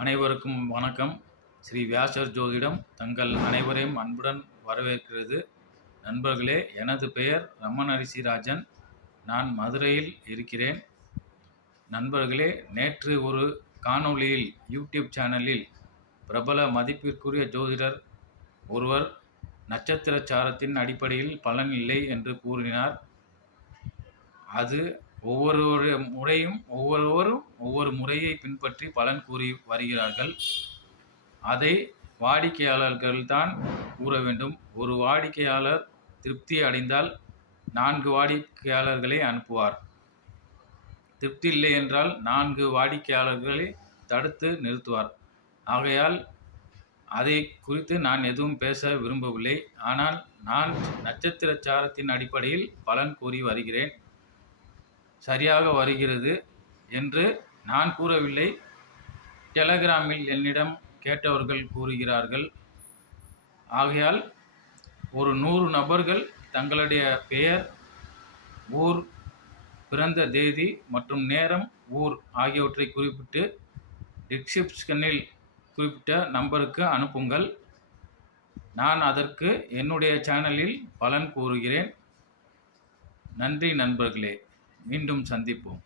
அனைவருக்கும் வணக்கம். ஸ்ரீ வியாசர் ஜோதிடம் தங்கள் அனைவரையும் அன்புடன் வரவேற்கிறது. நண்பர்களே, எனது பெயர் ரமணரிசி ராஜன். நான் மதுரையில் இருக்கிறேன். நண்பர்களே, நேற்று ஒரு காணொளியில் யூடியூப் சேனலில் பிரபல மதிப்பிற்குரிய ஜோதிடர் ஒருவர் நட்சத்திர சாரத்தின் அடிப்படையில் பலன் இல்லை என்று கூறினார். அது ஒவ்வொருவரும் ஒவ்வொரு முறையை பின்பற்றி பலன் கூறி வருகிறார்கள். அதை வாடிக்கையாளர்கள் தான் கூற வேண்டும். ஒரு வாடிக்கையாளர் திருப்தி அடைந்தால் 4 வாடிக்கையாளர்களை அனுப்புவார். திருப்தி இல்லை என்றால் 4 வாடிக்கையாளர்களை தடுத்து நிறுத்துவார். ஆகையால் அதை குறித்து நான் எதுவும் பேச விரும்பவில்லை. ஆனால் நான் நட்சத்திர சாரத்தின் அடிப்படையில் பலன் கூறி வருகிறேன். சரியாக வருகிறது என்று நான் கூறவில்லை. டெலகிராமில் என்னிடம் கேட்டவர்கள் கூறுகிறார்கள். ஆகையால் ஒரு 100 நபர்கள் தங்களுடைய பெயர், ஊர், பிறந்த தேதி மற்றும் நேரம், ஊர் ஆகியவற்றை குறிப்பிட்டு டிஸ்கிரிப்ஷனில் குறிப்பிட்ட நம்பருக்கு அனுப்புங்கள். நான் அதற்கு என்னுடைய சேனலில் பலன் கூறுகிறேன். நன்றி நண்பர்களே. மீண்டும் சந்திப்போம்.